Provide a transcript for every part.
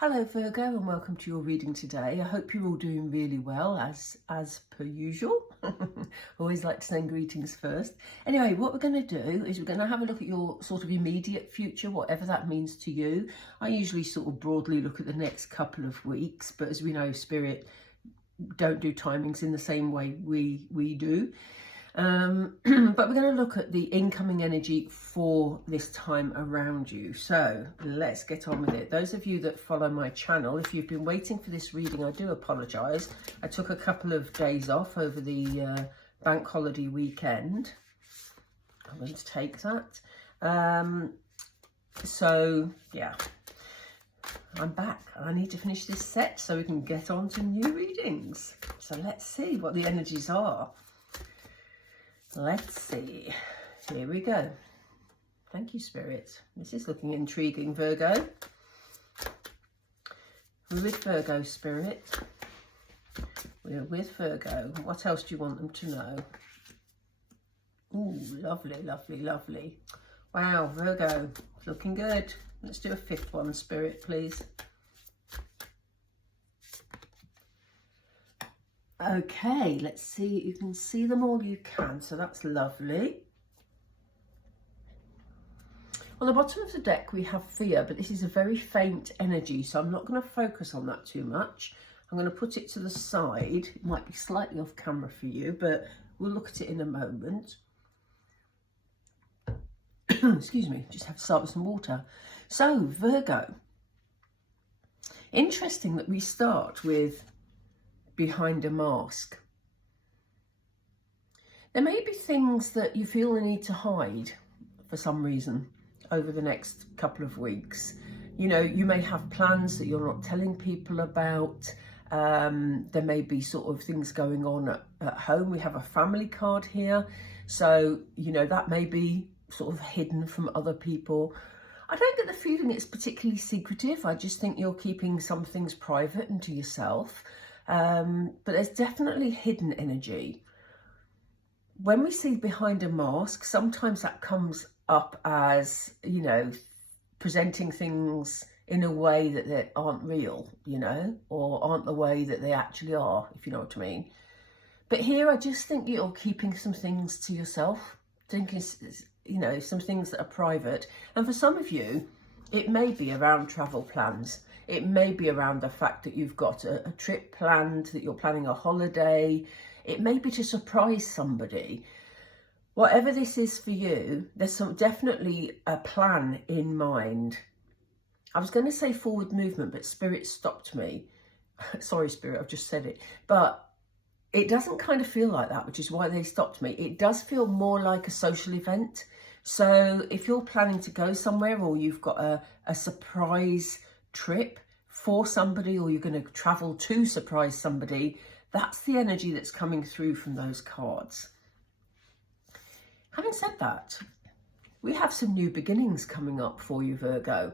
Hello Virgo, and welcome to your reading today. I hope you're all doing really well as per usual. Always like to send greetings first. Anyway, what we're going to do is we're going to have a look at your sort of immediate future, whatever that means to you. I usually sort of broadly look at the next couple of weeks, but as we know, Spirit don't do timings in the same way we do. But we're going to look at the incoming energy for this time around you. So let's get on with it. Those of you that follow my channel, if you've been waiting for this reading, I do apologise. I took a couple of days off over the bank holiday weekend. I'm going to take that. So yeah, I'm back. I need to finish this set so we can get on to new readings. So let's see what the energies are. Let's see. Here we go. Thank you, Spirit. This is looking intriguing, Virgo. We're with Virgo, Spirit. We're with Virgo. What else do you want them to know? Ooh, lovely, lovely, lovely. Wow, Virgo, looking good. Let's do a fifth one, Spirit, please. Okay, let's see. You can see them all you can, so that's lovely. On the bottom of the deck, we have fear, but this is a very faint energy, so I'm not going to focus on that too much. I'm going to put it to the side. It might be slightly off camera for you, but we'll look at it in a moment. Excuse me, just have to start with some water. So, Virgo. Interesting that we start with behind a mask. There may be things that you feel the need to hide for some reason over the next couple of weeks. You know, you may have plans that you're not telling people about. There may be sort of things going on at home. We have a family card here. So, you know, that may be sort of hidden from other people. I don't get the feeling it's particularly secretive. I just think you're keeping some things private and to yourself. But there's definitely hidden energy. When we see behind a mask, sometimes that comes up as, you know, presenting things in a way that they aren't real, you know, or aren't the way that they actually are, if you know what I mean. But here, I just think you're keeping some things to yourself, thinking, you know, some things that are private. And for some of you, it may be around travel plans. It may be around the fact that you've got a trip planned, that you're planning a holiday. It may be to surprise somebody. Whatever this is for you, there's definitely a plan in mind. I was going to say forward movement, but Spirit stopped me. Sorry, Spirit, I've just said it. But it doesn't kind of feel like that, which is why they stopped me. It does feel more like a social event. So if you're planning to go somewhere, or you've got a surprise trip for somebody, or you're going to travel to surprise somebody, that's the energy that's coming through from those cards. Having said that, we have some new beginnings coming up for you, Virgo.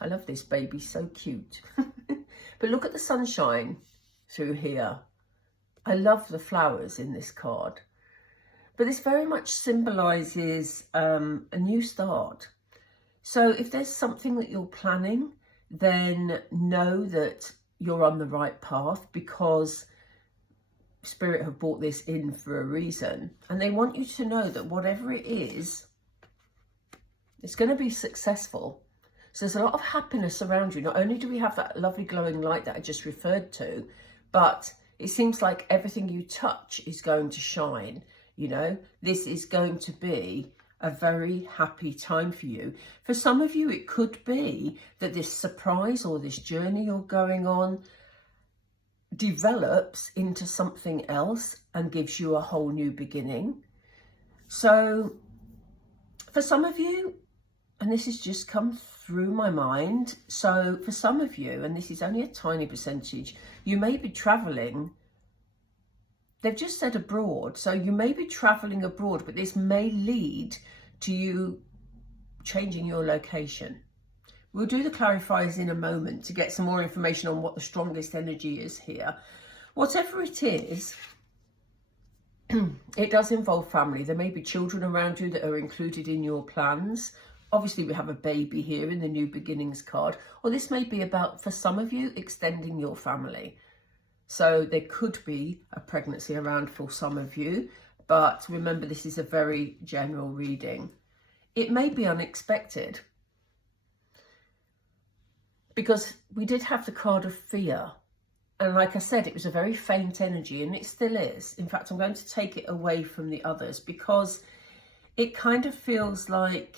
I love this baby, so cute. But look at the sunshine through here. I love the flowers in this card. But this very much symbolises a new start. So if there's something that you're planning, then know that you're on the right path, because Spirit have brought this in for a reason. And they want you to know that whatever it is, it's going to be successful. So there's a lot of happiness around you. Not only do we have that lovely glowing light that I just referred to, but it seems like everything you touch is going to shine. You know, this is going to be a very happy time for you. For some of you, it could be that this surprise or this journey you're going on develops into something else and gives you a whole new beginning. So for some of you, and this has just come through my mind, so for some of you, and this is only a tiny percentage, you may be traveling. They've just said abroad, so you may be traveling abroad, but this may lead to you changing your location. We'll do the clarifiers in a moment to get some more information on what the strongest energy is here. Whatever it is, it does involve family. There may be children around you that are included in your plans, Obviously, we have a baby here in the New Beginnings card, or this may be about, for some of you, extending your family. So there could be a pregnancy around for some of you, but remember, this is a very general reading. It may be unexpected, because we did have the card of fear. And like I said, it was a very faint energy, and it still is. In fact, I'm going to take it away from the others because it kind of feels like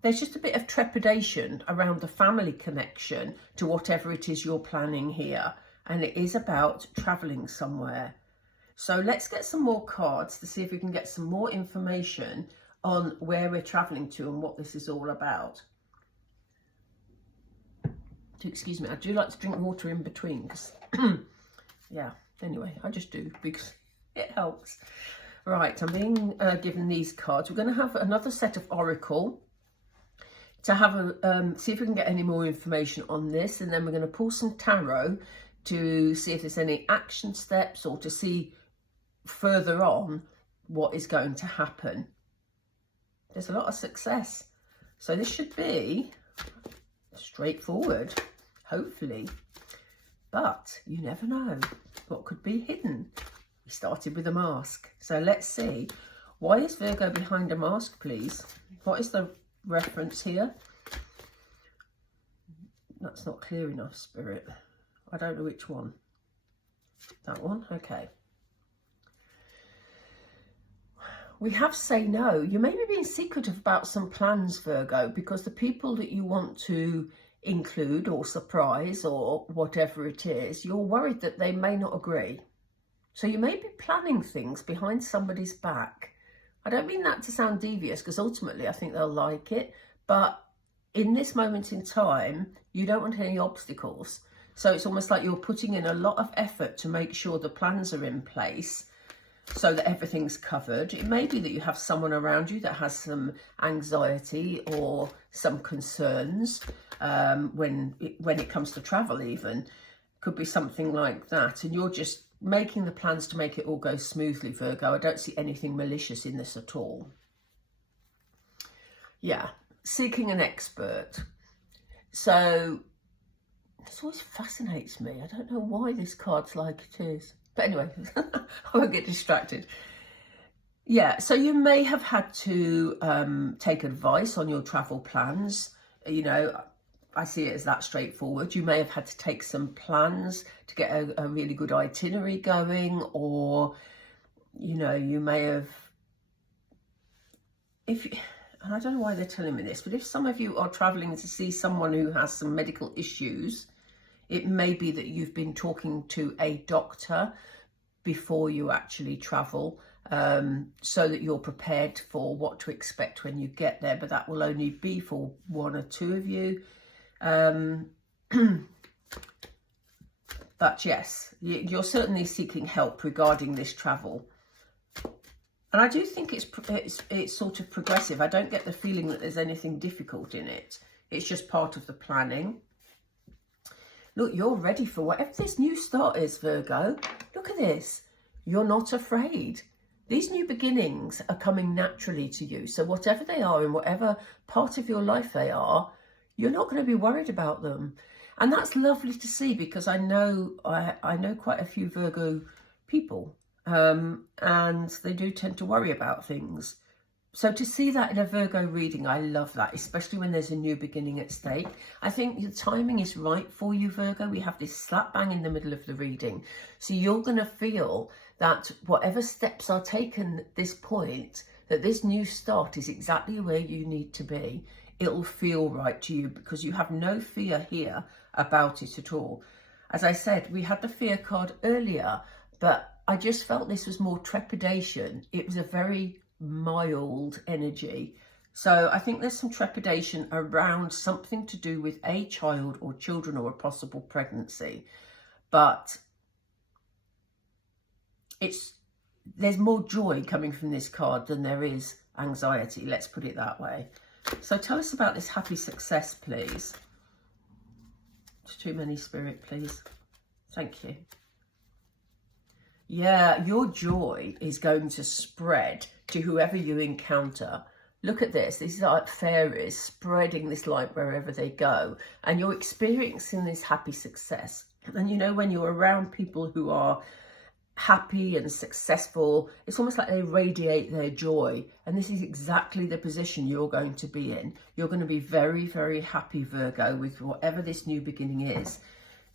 there's just a bit of trepidation around the family connection to whatever it is you're planning here. And it is about traveling somewhere. So let's get some more cards to see if we can get some more information on where we're traveling to and what this is all about. Excuse me, I do like to drink water in between because, yeah, anyway, I just do because it helps. Right, I'm being given these cards. We're going to have another set of Oracle to have a, see if we can get any more information on this. And then we're going to pull some Tarot to see if there's any action steps or to see further on what is going to happen. There's a lot of success. So this should be straightforward, hopefully, but you never know what could be hidden. We started with a mask, so let's see. Why is Virgo behind a mask, please? What is the reference here? That's not clear enough, Spirit. I don't know which one. That one? Okay. We have say no. You may be being secretive about some plans, Virgo, because the people that you want to include or surprise or whatever it is, you're worried that they may not agree. So you may be planning things behind somebody's back. I don't mean that to sound devious, because ultimately I think they'll like it. But in this moment in time, you don't want any obstacles. So it's almost like you're putting in a lot of effort to make sure the plans are in place so that everything's covered. It may be that you have someone around you that has some anxiety or some concerns when it comes to travel even. Could be something like that. And you're just making the plans to make it all go smoothly, Virgo. I don't see anything malicious in this at all. Yeah, seeking an expert. So this always fascinates me. I don't know why this card's like it is. But anyway, I won't get distracted. Yeah, so you may have had to take advice on your travel plans. You know, I see it as that straightforward. You may have had to take some plans to get a really good itinerary going, or, you know, you may have, and I don't know why they're telling me this, but if some of you are traveling to see someone who has some medical issues, it may be that you've been talking to a doctor before you actually travel, so that you're prepared for what to expect when you get there. But that will only be for one or two of you. But yes, you're certainly seeking help regarding this travel. And I do think it's sort of progressive. I don't get the feeling that there's anything difficult in it. It's just part of the planning. Look, you're ready for whatever this new start is, Virgo. Look at this. You're not afraid. These new beginnings are coming naturally to you. So whatever they are, in whatever part of your life they are, you're not going to be worried about them. And that's lovely to see, because I know quite a few Virgo people, and they do tend to worry about things. So to see that in a Virgo reading, I love that, especially when there's a new beginning at stake. I think the timing is right for you, Virgo. We have this slap bang in the middle of the reading. So you're going to feel that whatever steps are taken at this point, that this new start is exactly where you need to be. It'll feel right to you because you have no fear here about it at all. As I said, we had the fear card earlier, but I just felt this was more trepidation. It was a very mild energy. So I think there's some trepidation around something to do with a child or children or a possible pregnancy. But there's more joy coming from this card than there is anxiety. Let's put it that way. So tell us about this happy success, please. It's too many, Spirit, please. Thank you. Yeah, your joy is going to spread to whoever you encounter. Look at this. These are like fairies spreading this light wherever they go. And you're experiencing this happy success. And you know, when you're around people who are happy and successful, it's almost like they radiate their joy. And this is exactly the position you're going to be in. You're going to be very, very happy, Virgo, with whatever this new beginning is.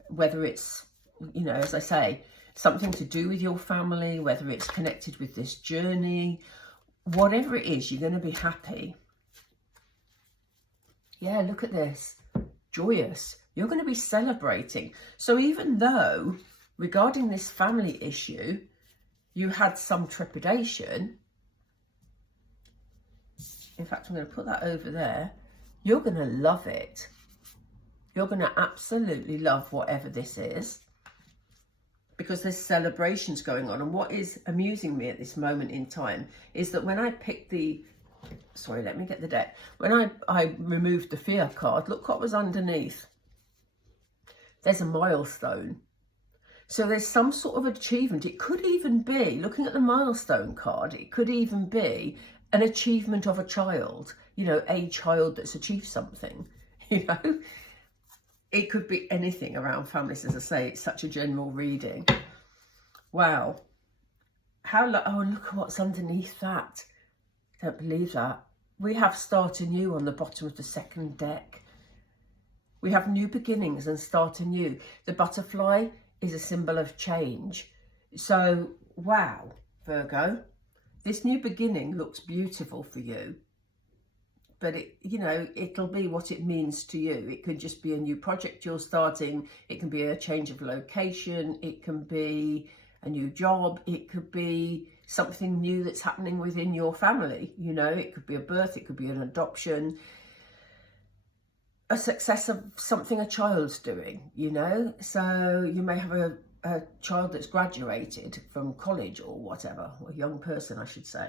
Whether it's, you know, as I say, something to do with your family, whether it's connected with this journey, whatever it is, you're going to be happy. Yeah, look at this. Joyous. You're going to be celebrating. So even though regarding this family issue, you had some trepidation, in fact, I'm going to put that over there, you're going to love it. You're going to absolutely love whatever this is, because there's celebrations going on. And what is amusing me at this moment in time is that when I picked the, sorry, let me get the deck. When I removed the fear card, look what was underneath. There's a milestone. So there's some sort of achievement. It could even be, looking at the milestone card, it could even be an achievement of a child, you know, a child that's achieved something, you know. It could be anything around families. As I say, it's such a general reading. Wow. Oh, look at what's underneath that. Don't believe that. We have start anew on the bottom of the second deck. We have new beginnings and start anew. The butterfly is a symbol of change. So, wow, Virgo, this new beginning looks beautiful for you. But it, you know, it'll be what it means to you. It could just be a new project you're starting. It can be a change of location. It can be a new job. It could be something new that's happening within your family. You know, it could be a birth. It could be an adoption. A success of something a child's doing, you know. So you may have a child that's graduated from college or whatever, or a young person, I should say.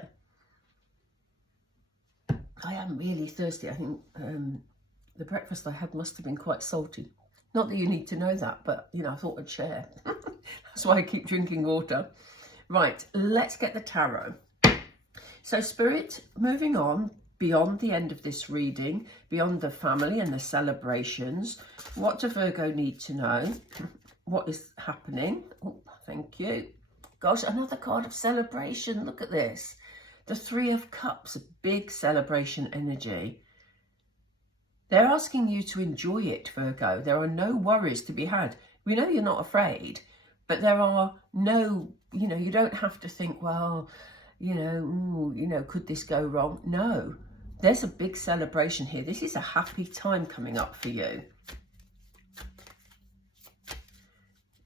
I am really thirsty. I think the breakfast I had must have been quite salty. Not that you need to know that, but, you know, I thought I'd share. That's why I keep drinking water. Right, let's get the tarot. So, Spirit, moving on, beyond the end of this reading, beyond the family and the celebrations, what do Virgo need to know? What is happening? Oh, thank you. Gosh, another card of celebration. Look at this. The Three of Cups, a big celebration energy. They're asking you to enjoy it, Virgo. There are no worries to be had. We know you're not afraid, but there are no, you know, you don't have to think, well, you know, could this go wrong? No, there's a big celebration here. This is a happy time coming up for you.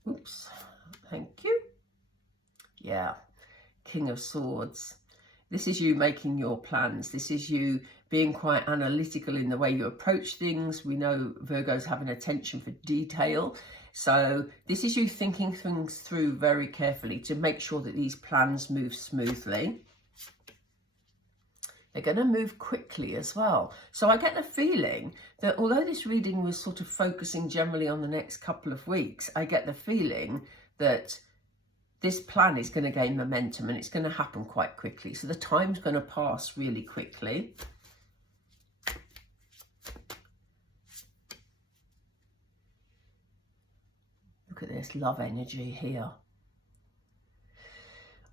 Oops, thank you. Yeah, King of Swords. This is you making your plans. This is you being quite analytical in the way you approach things. We know Virgo's have an attention for detail. So this is you thinking things through very carefully to make sure that these plans move smoothly. They're going to move quickly as well. So I get the feeling that although this reading was sort of focusing generally on the next couple of weeks, I get the feeling that this plan is going to gain momentum and it's going to happen quite quickly. So the time's going to pass really quickly. Look at this love energy here.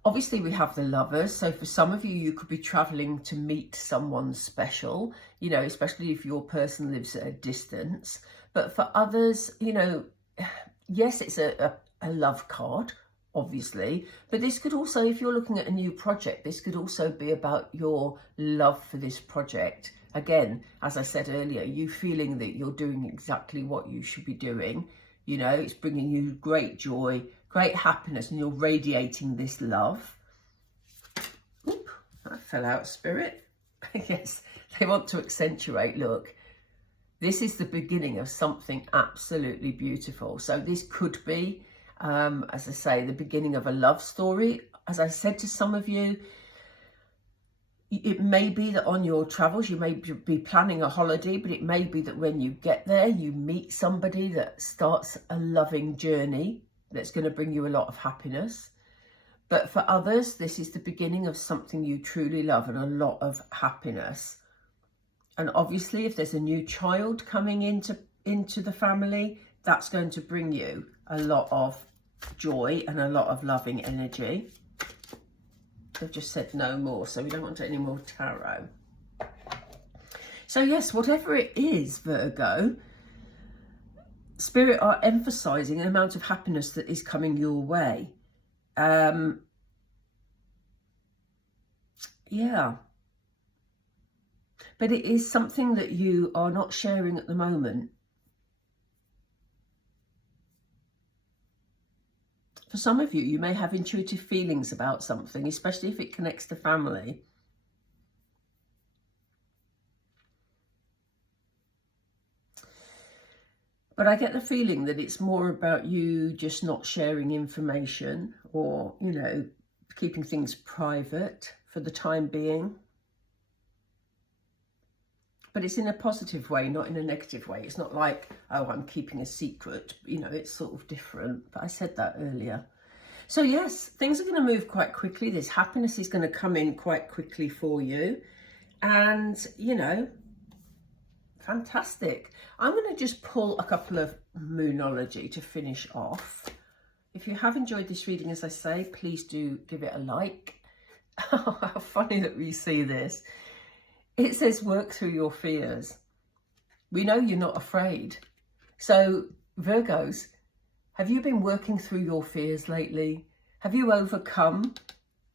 Obviously, we have the Lovers. So for some of you, you could be traveling to meet someone special, you know, especially if your person lives at a distance. But for others, you know, yes, it's a love card, obviously, but this could also, if you're looking at a new project, this could also be about your love for this project. Again, as I said earlier, you feeling that you're doing exactly what you should be doing. You know, it's bringing you great joy, great happiness, and you're radiating this love. Oop, that fell out, Spirit. Yes, they want to accentuate, look. This is the beginning of something absolutely beautiful. So this could be, as I say, the beginning of a love story. As I said to some of you, it may be that on your travels, you may be planning a holiday, but it may be that when you get there, you meet somebody that starts a loving journey that's going to bring you a lot of happiness. But for others, this is the beginning of something you truly love and a lot of happiness. And obviously, if there's a new child coming into the family, that's going to bring you a lot of joy and a lot of loving energy. They've just said no more, so we don't want any more tarot. So yes, whatever it is, Virgo, Spirit are emphasising the amount of happiness that is coming your way. Yeah. But it is something that you are not sharing at the moment. For some of you, you may have intuitive feelings about something, especially if it connects to family. But I get the feeling that it's more about you just not sharing information or, you know, keeping things private for the time being. But it's in a positive way, not in a negative way. It's not like, oh, I'm keeping a secret. You know, it's sort of different. But I said that earlier. So yes, things are going to move quite quickly. This happiness is going to come in quite quickly for you. And, you know, fantastic. I'm going to just pull a couple of Moonology to finish off. If you have enjoyed this reading, as I say, please do give it a like. Oh, how funny that we see this. It says work through your fears. We know you're not afraid. So Virgos, have you been working through your fears lately? Have you overcome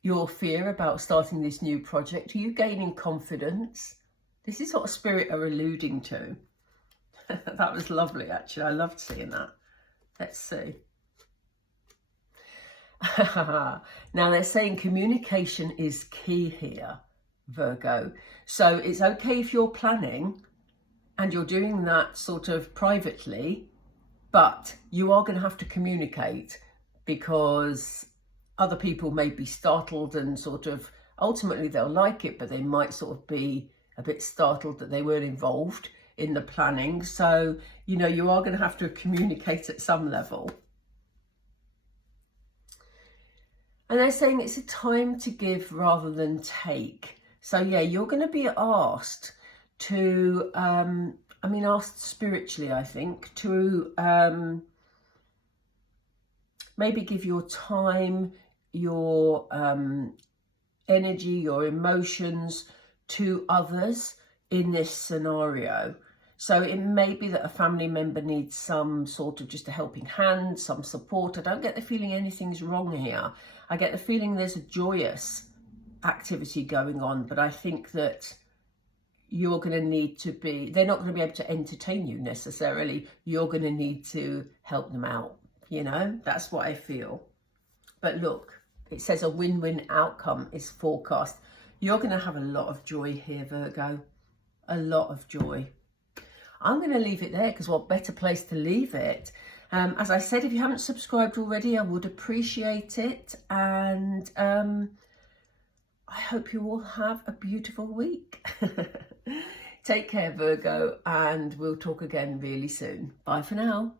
your fear about starting this new project? Are you gaining confidence? This is what Spirit are alluding to. That was lovely, actually. I loved seeing that. Let's see. Now they're saying communication is key here, Virgo. So it's okay if you're planning and you're doing that sort of privately, but you are going to have to communicate because other people may be startled and sort of, ultimately they'll like it, but they might sort of be a bit startled that they weren't involved in the planning. So, you know, you are going to have to communicate at some level. And they're saying it's a time to give rather than take. So yeah, you're going to be asked to, asked spiritually, I think, to maybe give your time, your energy, your emotions to others in this scenario. So it may be that a family member needs some sort of just a helping hand, some support. I don't get the feeling anything's wrong here. I get the feeling there's a joyous activity going on, but I think that you're going to need to be, they're not going to be able to entertain you necessarily. You're going to need to help them out. You know, that's what I feel. But look, it says a win-win outcome is forecast. You're going to have a lot of joy here, Virgo. A lot of joy. I'm going to leave it there because what better place to leave it? As I said, if you haven't subscribed already, I would appreciate it. And I hope you all have a beautiful week. Take care, Virgo, and we'll talk again really soon. Bye for now.